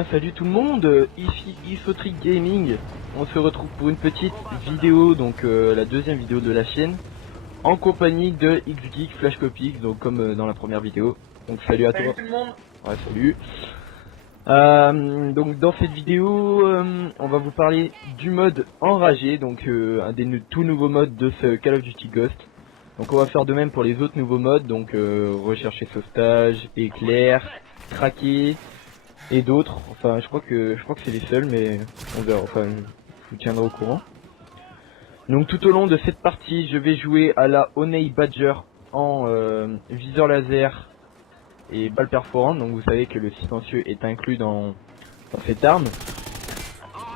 bien salut tout le monde, ici Isotrick Gaming. On se retrouve pour une petite vidéo, donc la deuxième vidéo de la chaîne, en compagnie de XGeek Flashcopix, donc comme dans la première vidéo. Donc salut à toi. Salut tout le monde. Ouais, salut. Donc dans cette vidéo, on va vous parler du mode enragé, donc un des tout nouveaux modes de ce Call of Duty Ghost. Donc on va faire de même pour les autres nouveaux modes, donc rechercher sauvetage, éclair, craquer et d'autres. Enfin je crois que c'est les seuls, mais on verra. Enfin je vous tiendrai au courant. Donc tout au long de cette partie, je vais jouer à la Honey Badger en viseur laser et balle perforante. Donc vous savez que le silencieux est inclus dans cette arme.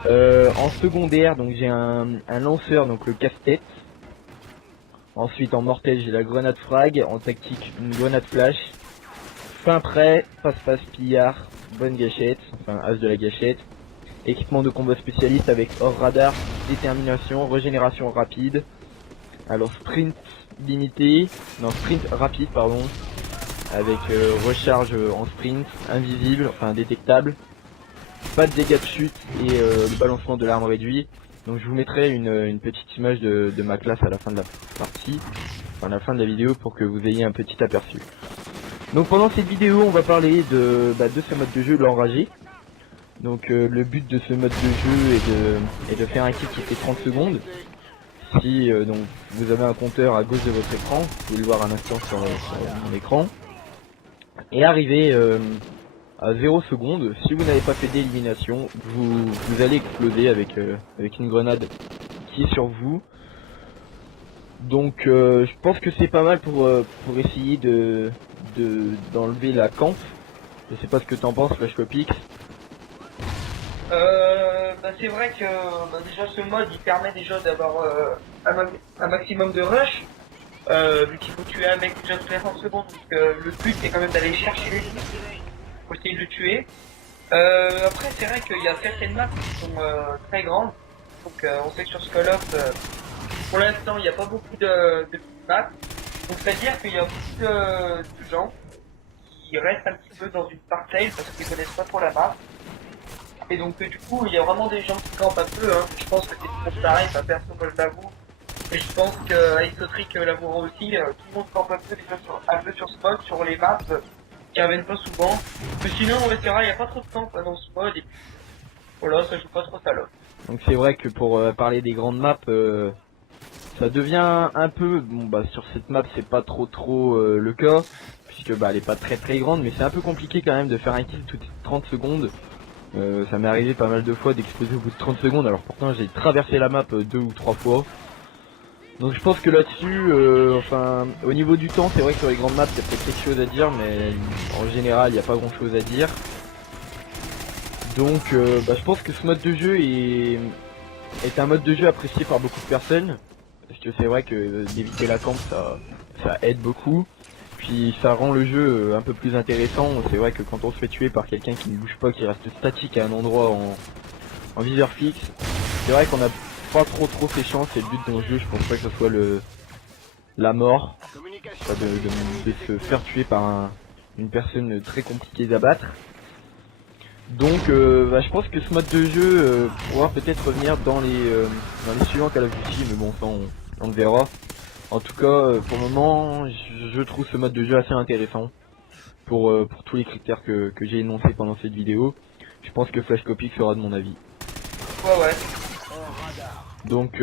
En secondaire, donc j'ai un lanceur, donc le casse-tête. Ensuite en mortel j'ai la grenade frag, en tactique une grenade flash. Fin prêt, passe-passe pillard, bonne gâchette, enfin as de la gâchette. Équipement de combat spécialiste avec hors radar, détermination, régénération rapide. Alors sprint limité, non sprint rapide pardon, avec recharge en sprint, invisible, enfin indétectable. Pas de dégâts de chute et le balancement de l'arme réduit. Donc je vous mettrai une petite image de ma classe à la fin de la partie, enfin à la fin de la vidéo pour que vous ayez un petit aperçu. Donc pendant cette vidéo on va parler de ce mode de jeu, l'enragé. Donc le but de ce mode de jeu est de faire un kill qui fait 30 secondes. Si donc vous avez un compteur à gauche de votre écran, vous pouvez le voir un instant sur mon écran. Et arriver à 0 secondes, si vous n'avez pas fait d'élimination, vous allez exploser avec une grenade qui est sur vous. Donc je pense que c'est pas mal pour essayer d'enlever la camp. Je sais pas ce que t'en penses, Flashcopix. C'est vrai que déjà ce mode il permet déjà d'avoir un maximum de rush. Vu qu'il faut tuer un mec déjà toutes les 30 secondes, donc le but c'est quand même d'aller chercher pour essayer de le tuer. Après c'est vrai qu'il y a certaines maps qui sont très grandes, donc on sait que sur ce Call of pour l'instant il n'y a pas beaucoup de petites maps, donc c'est à dire qu'il y a beaucoup de gens qui restent un petit peu dans une parcelle parce qu'ils connaissent pas trop la map. Et donc du coup il y a vraiment des gens qui campent un peu, hein. Je pense que c'est trop pareil, pas perso moi je l'avoue. Et je pense que Isotrick l'avoue aussi, tout le monde campe un peu déjà un peu sur ce mode, sur les maps qui reviennent pas souvent. Mais sinon on restera, il n'y a pas trop de camp dans ce mode et puis voilà, ça joue pas trop salope. Donc c'est vrai que pour parler des grandes maps, ça devient un peu, bon bah sur cette map c'est pas trop le cas, puisque bah elle est pas très grande, mais c'est un peu compliqué quand même de faire un kill toutes les 30 secondes. Ça m'est arrivé pas mal de fois d'exploser au bout de 30 secondes, alors pourtant j'ai traversé la map 2 ou 3 fois. Donc je pense que là-dessus, enfin au niveau du temps, c'est vrai que sur les grandes maps il y a peut-être quelque chose à dire, mais en général il n'y a pas grand chose à dire. Donc je pense que ce mode de jeu est un mode de jeu apprécié par beaucoup de personnes. Parce que c'est vrai que d'éviter la camp ça aide beaucoup. Puis ça rend le jeu un peu plus intéressant. C'est vrai que quand on se fait tuer par quelqu'un qui ne bouge pas, qui reste statique à un endroit en viseur fixe, c'est vrai qu'on a pas trop fait chance. Et le but dans le jeu, je pense pas que ce soit la mort, enfin, de se faire tuer par une personne très compliquée d'abattre. Donc je pense que ce mode de jeu pourra peut-être revenir dans les suivants Call of Duty, mais bon ça on le verra. En tout cas pour le moment je trouve ce mode de jeu assez intéressant pour tous les critères que j'ai énoncés pendant cette vidéo. Je pense que Flashcopix sera de mon avis. Ouais. Donc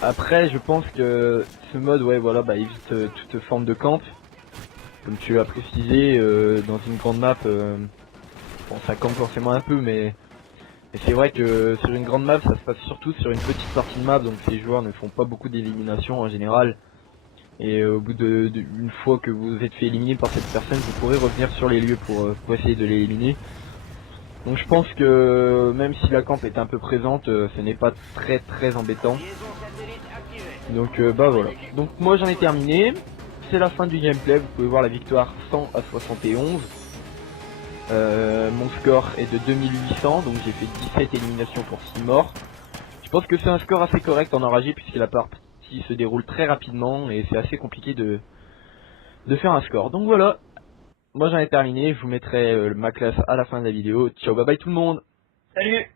après je pense que ce mode évite toute forme de camp. Comme tu l'as précisé, dans une grande map, bon ça campe forcément un peu, mais c'est vrai que sur une grande map ça se passe surtout sur une petite partie de map, donc les joueurs ne font pas beaucoup d'élimination en général. Et au bout d'une fois que vous êtes fait éliminer par cette personne, vous pourrez revenir sur les lieux pour essayer de l'éliminer. Donc je pense que même si la camp est un peu présente, ce n'est pas très embêtant. Donc voilà. Donc moi j'en ai terminé. C'est la fin du gameplay, vous pouvez voir la victoire 100 à 71. Mon score est de 2800, donc j'ai fait 17 éliminations pour 6 morts. Je pense que c'est un score assez correct en enragé puisque la partie se déroule très rapidement et c'est assez compliqué de faire un score. Donc voilà, moi j'en ai terminé, je vous mettrai ma classe à la fin de la vidéo. Ciao, bye bye tout le monde. Salut!